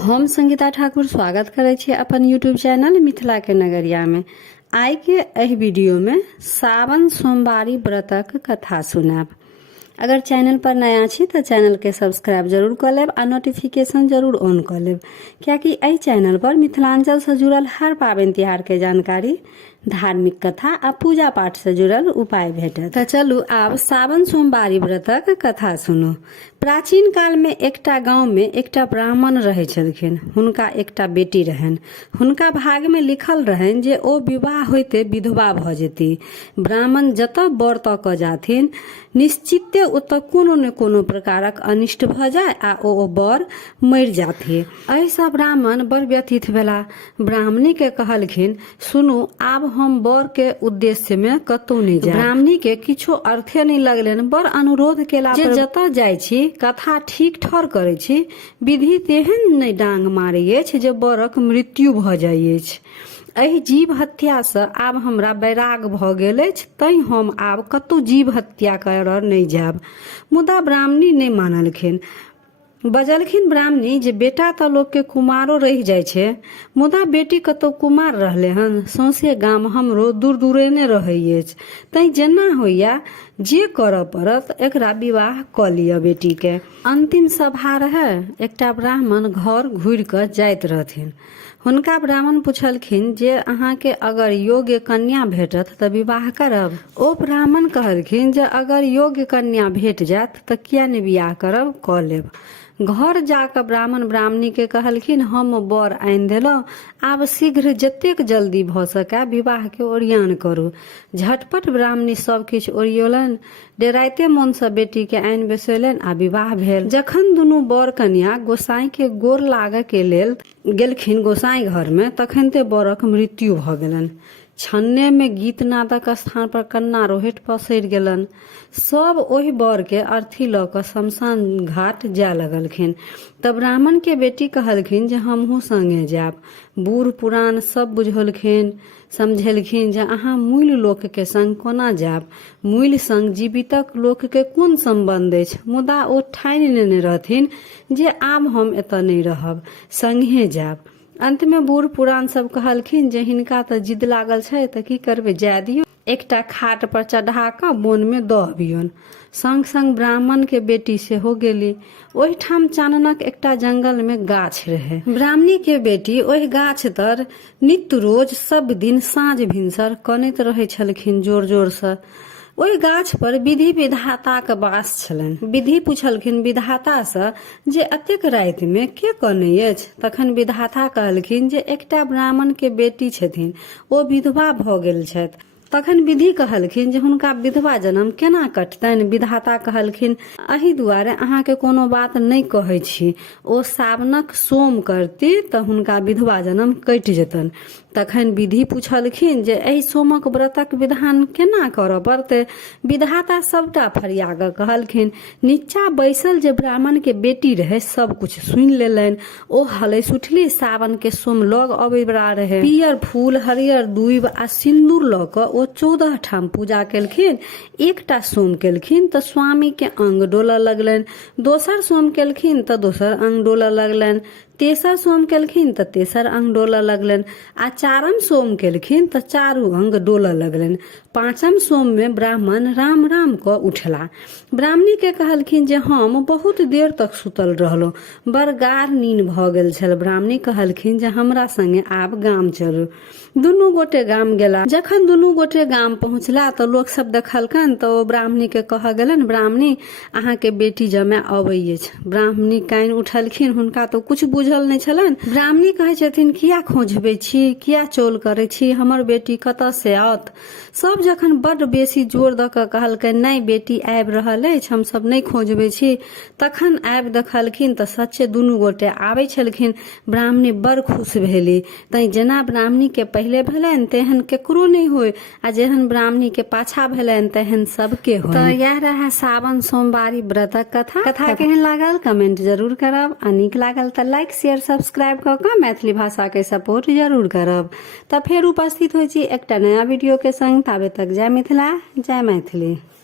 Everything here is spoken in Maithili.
हम संगीता ठाकुर स्वागत करे छी अपन यूट्यूब चैनल मिथिला के नगरिया में। आइ के एहि वीडियो में सावन सोमवारी व्रतक कथा सुनाब। अगर चैनल पर नया छी तो चैनल के सब्सक्राइब जरूर कर लेब आ नोटिफिकेशन जरूर ऑन कर लेब, क्योंकि एहि चैनल पर मिथिलांचल से जुड़ल हर पाबनि त्योहार के जानकारी, धार्मिक कथा आ पूजा पाठ से जुड़ल उपाय भेटत। तो चलू आब सावन सोमवारी व्रतक कथा सुनू। प्राचीन काल में एकटा गांव में एकटा ब्राह्मण रहे छलखिन। हुनका एकटा बेटी रहन। हुनका भाग में लिखल रहन जे ओ विवाह होइते विधवा भ जेती। ब्राह्मण जतऽ बर तक जाथिन निश्चिते ओतऽ कोनो न कोनो प्रकारक अनिष्ट भ जाय आ ओ बर मरि जाथि। एहिसँ ब्राह्मण बड़ व्यथित भेला। ब्राह्मणी के कहलखिन, सुनू आब हम बर के उद्देश्य में कतौ नहीं जाय। ब्राह्मणी के किछो अर्थे नहीं लगलनि। बड़ अनुरोध केला जे जतऽ जाइ छी कथा ठीक ठौर करै छी, विधि तेहन नहीं डांग मारै अछि जे बरक मृत्यु भ जाइ अछि। एहि जीव हत्या से आब हमरा वैराग भ गेल अछि, तैं हम आब कतौ जीव हत्या करऽ नहीं जायब। मुदा ब्राह्मणी नहीं मानलखिन। बजलखिन ब्राह्मणी जे बेटा तो लोग के कुमारो रह जाय छै, मुदा बेटी कतौ कुमार रहले हन। सौंसे गाम हमरो दूर दूरेने रहै अछि, तैं जेना होइया जे करऽ पड़त एकरा विवाह क लिअ बेटी के। अंतिम सभा रहे। एकटा ब्राह्मण घर घुरि क जाइत रहथिन। हुनका ब्राह्मण पूछलखिन जे अहाँ के अगर योग्य कन्या भेटत त विवाह करब। ओ ब्राह्मण कहलखिन जे अगर योग्य कन्या भेट जायत त किया ने बियाह करब, क लेब। घर जाकर ब्राह्मण ब्राह्मणी के कहलखिन, हम बर आनि देलहुं, आब शीघ्र जतेक जल्दी भ सकै विवाह के ओरियान करू। झटपट ब्राह्मणी सब किछु ओरियौलनि। डेराइते मोन से बेटी के आनि बैसौलनि आ विवाह भेल। जखन दुनू बर कन्या गोसाई के गोर लागऽ के लेल गेलखिन गोसाई घर में, तखनते बरक मृत्यु भ गेलनि। छन्ने में गीत नादक स्थान पर कन्ना रोहिट पसरि गेलनि। सब ओहि बर के अर्थी ल क शमशान घाट जाय लगलखिन। तब ब्राह्मण के बेटी कहलखिन जे हमहू संगे जायब। बूढ़ पुरान सब बुझौलखिन, समझेलखिन जे अहाँ मूल लोक के संग कोना जायब। मूल संग जीवितक लोक के कोन संबंध अछि। मुदा ओ ठानि लेने रहथिन जे आब हम एतऽ नहीं रहब, संगे जायब। अंत में बूढ़ पुरान सब कहलखिन जे हिनका त जिद लागल छै त की करबे, जाय दियौ। एकटा खाट पर चढ़ा क बोन में द अबियौन। संग संग ब्राह्मण के बेटी सेहो गेली। ओहि ठाम चाननक एकटा जंगल में गाछ रहे। ब्राह्मणी के बेटी ओहि गाछ तर नित्य रोज सब दिन साँझ भिनसर कनैत रहे छलखिन जोर जोर से। ओहि गाछ पर विधि विधाता के वास छलनि। विधि पूछलखिन विधाता से जे अतेक राति में के कनै अछि। तखन विधाता कहलखिन जे एकटा ब्राह्मण के बेटी छथिन, ओ विधवा भ गेल छथि। तखन विधि कहलखिन जे हुनका विधवा जन्म केना कटतनि। विधाता कहलखिन, एहि दुआरे अहाँ के कोनो बात नहीं कहै छी। ओ सावनक सोम करती त हुनका विधवा जन्म कटि जेतनि। तखन विधि पूछलखिन जे एहि सोमक व्रतक विधान केना करऽ पड़तै। विधाता सबटा फरिया क कहलखिन। नीचा बैसल जे ब्राह्मण के बेटी रहे सब कुछ सुनि लेलनि। ओ हलैस उठली। सावन के सोम लग अबै बला रहे। पियर फूल, हरियर दूइब आ सिन्दूर ल क ओ 14 ठाम पूजा केलखिन। एकटा सोम केलखिन त स्वामी के अंग डोलऽ लगलनि। दोसर सोम केलखिन त दोसर अंग डोलऽ लगलनि। तेसर सोम केलखिन त तेसर अंग डोलऽ लगलनि। आ चारम सोम केलखिन त चारू अंग डोलऽ लगलनि। पांचम सोम में ब्राह्मण राम राम क उठला। ब्राह्मणी के कहलखिन जे हम बहुत देर तक सुतल रहलहुं, बड़ गाढ़ नींद भ गेल छल। ब्राह्मणी कहलखिन जे हमरा संगे आब गाम चलू। दुनू गोटे गाम गेला। जखन दुनू गोटे गाम पहुंचला त लोक सब देखलकनि त ओ ब्राह्मणी के कह गेलनि, ब्राह्मणी अहाँ के बेटी जमाय अबै अछि। ब्राह्मणी कानि उठलखिन। हुनका तो कुछ बुझल नहीं छलनि। ब्राह्मणी कहे छथिन, किया खोजबै छी, किया चोल करे छी, हमर बेटी कतऽ से आओत। सब जखन बड़ बेसी जोर द क कहलकनि, नहीं बेटी आबि रहल अछि, हम सब नहीं खोजबै छी, तखन आबि देखलखिन त सच्चे दुनू गोटे आबै छलखिन। ब्राह्मणी बड़ खुश भेली। तैं जेना ब्राह्मणी के पहले भेलनि तेहन केकरो नहीं होय, आ जेहन ब्राह्मणी के पाछा भेलनि तेहन सबके होय। तो यह रहा सावन सोमवारी व्रतक कथा केहन लागल कमेंट जरूर करब। आ नीक लागल त लाइक शेयर सब्सक्राइब क क मैथिली भाषा के सपोर्ट जरूर करब। त फेर उपस्थित होइ छी एकटा नया वीडियो के संग। ताबे तक जय मिथिला, जय मैथिली।